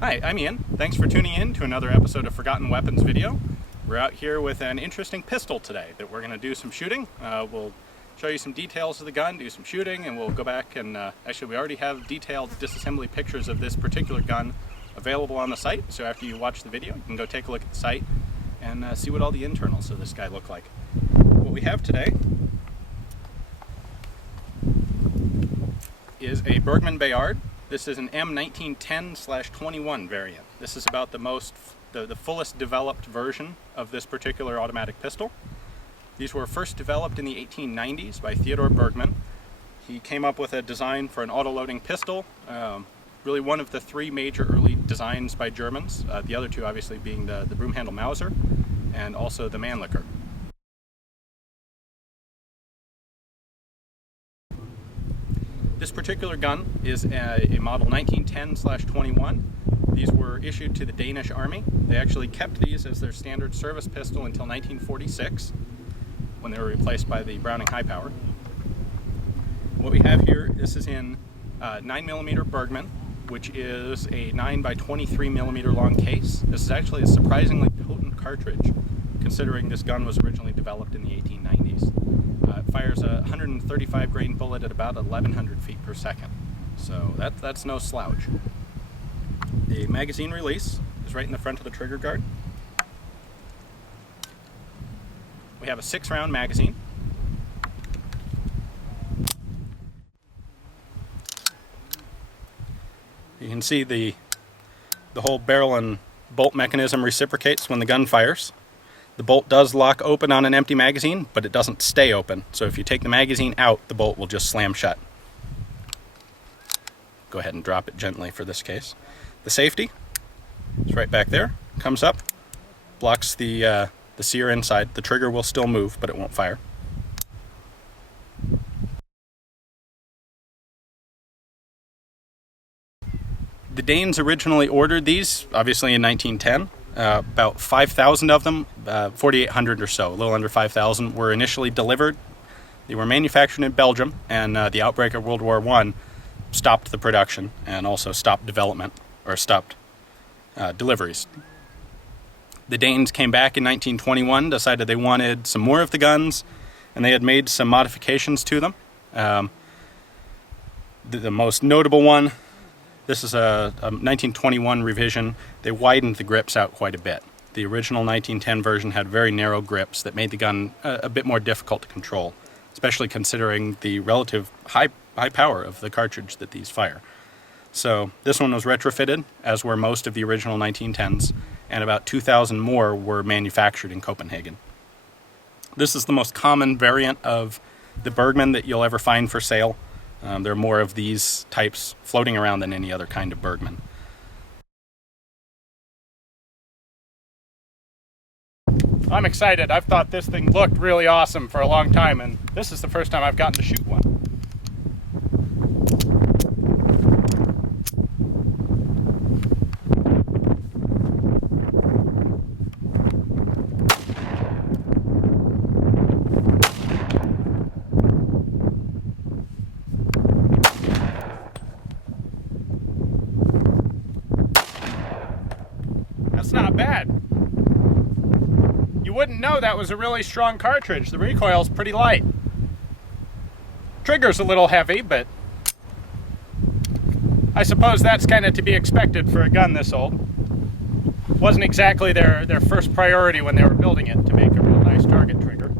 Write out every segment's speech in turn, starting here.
Hi, I'm Ian. Thanks for tuning in to another episode of Forgotten Weapons video. We're out here with an interesting pistol today that we're going to do some shooting. We'll show you some details of the gun, do some shooting, and we'll go back and actually we already have detailed disassembly pictures of this particular gun available on the site. So after you watch the video, you can go take a look at the site and see what all the internals of this guy look like. What we have today is a Bergmann-Bayard. This is an M1910/21 variant. This is about the fullest developed version of this particular automatic pistol. These were first developed in the 1890s by Theodor Bergmann. He came up with a design for an auto-loading pistol, really one of the three major early designs by Germans, the other two obviously being the broom handle Mauser and also the Mannlicher. This particular gun is a model 1910/21. These were issued to the Danish Army. They actually kept these as their standard service pistol until 1946, when they were replaced by the Browning High Power. What we have here, this is in 9mm Bergmann, which is a 9x23mm long case. This is actually a surprisingly potent cartridge, considering this gun was originally developed in the 1890s. It fires a 135 grain bullet at about 1100 feet per second. So that's no slouch. The magazine release is right in the front of the trigger guard. We have a 6-round magazine. You can see the whole barrel and bolt mechanism reciprocates when the gun fires. The bolt does lock open on an empty magazine, but it doesn't stay open. So if you take the magazine out, the bolt will just slam shut. Go ahead and drop it gently for this case. The safety is right back there. Comes up, blocks the sear inside. The trigger will still move, but it won't fire. The Danes originally ordered these, obviously in 1910. About 5,000 of them, 4,800 or so, a little under 5,000, were initially delivered. They were manufactured in Belgium, and the outbreak of World War I stopped the production and also stopped development, or stopped deliveries. The Danes came back in 1921, decided they wanted some more of the guns, and they had made some modifications to them. The most notable one, this is a 1921 revision. They widened the grips out quite a bit. The original 1910 version had very narrow grips that made the gun a bit more difficult to control, especially considering the relative high power of the cartridge that these fire. So this one was retrofitted, as were most of the original 1910s, and about 2,000 more were manufactured in Copenhagen. This is the most common variant of the Bergmann that you'll ever find for sale. There are more of these types floating around than any other kind of Bergmann. I'm excited. I've thought this thing looked really awesome for a long time, and this is the first time I've gotten to shoot one. That's not bad. You wouldn't know that was a really strong cartridge. The recoil's pretty light. Trigger's a little heavy, but I suppose that's kind of to be expected for a gun this old. Wasn't exactly their first priority when they were building it, to make a real nice target trigger.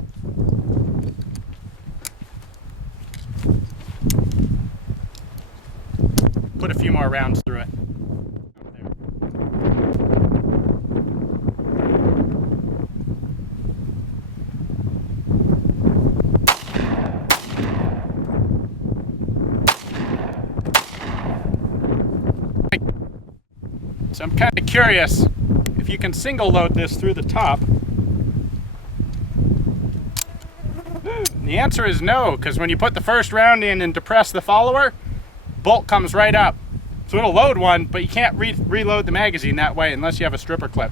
Put a few more rounds through it. So I'm kind of curious if you can single load this through the top. The answer is no, because when you put the first round in and depress the follower, bolt comes right up. So it'll load one, but you can't reload the magazine that way unless you have a stripper clip.